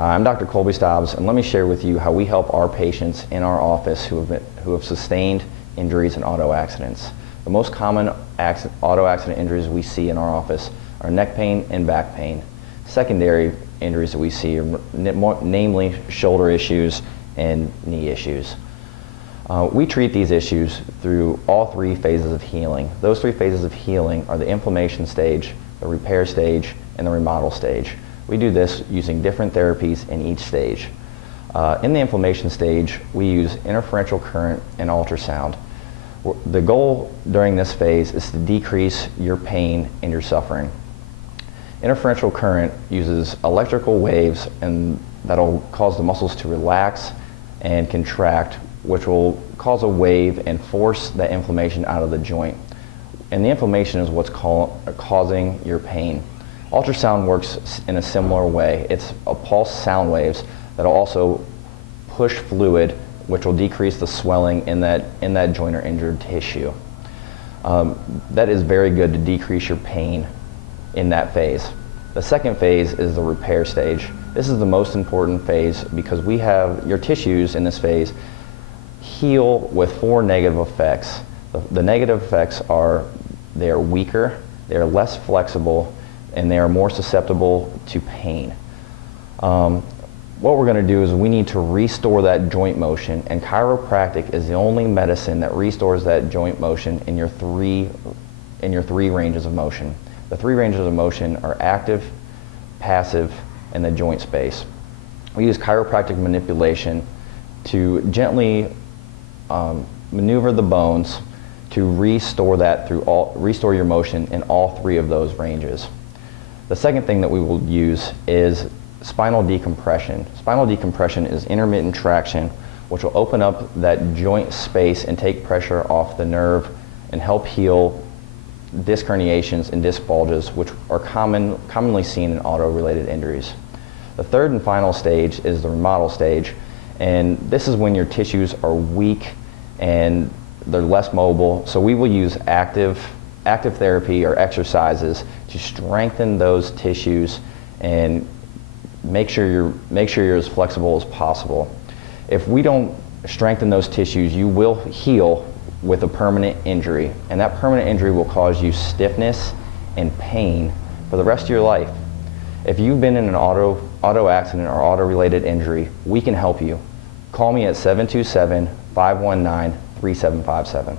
Hi, I'm Dr. Colby Stobbs, and let me share with you how we help our patients in our office who have sustained injuries in auto accidents. The most common auto accident injuries we see in our office are neck pain and back pain. Secondary injuries that we see are namely shoulder issues and knee issues. We treat these issues through all three phases of healing. Those three phases of healing are the inflammation stage, the repair stage, and the remodel stage. We do this using different therapies in each stage. In the inflammation stage, we use interferential current and ultrasound. The goal during this phase is to decrease your pain and your suffering. Interferential current uses electrical waves and that'll cause the muscles to relax and contract, which will cause a wave and force that inflammation out of the joint. And the inflammation is what's causing your pain. Ultrasound works in a similar way. It's a pulse sound waves that'll also push fluid, which will decrease the swelling in that joint or injured tissue. That is very good to decrease your pain in that phase. The second phase is the repair stage. This is the most important phase because we have your tissues in this phase heal with four negative effects. The negative effects are they are weaker, they are less flexible, and they are more susceptible to pain. What we're going to do is we need to restore that joint motion, and chiropractic is the only medicine that restores that joint motion in your three ranges of motion. The three ranges of motion are active, passive, and the joint space. We use chiropractic manipulation to gently maneuver the bones to restore your motion in all three of those ranges. The second thing that we will use is spinal decompression. Spinal decompression is intermittent traction, which will open up that joint space and take pressure off the nerve and help heal disc herniations and disc bulges, which are commonly seen in auto-related injuries. The third and final stage is the remodel stage, and this is when your tissues are weak and they're less mobile, so we will use active therapy or exercises to strengthen those tissues and make sure you're as flexible as possible. If we don't strengthen those tissues, you will heal with a permanent injury, and that permanent injury will cause you stiffness and pain for the rest of your life. If you've been in an auto accident or auto-related injury, we can help you. Call me at 727-519-3757.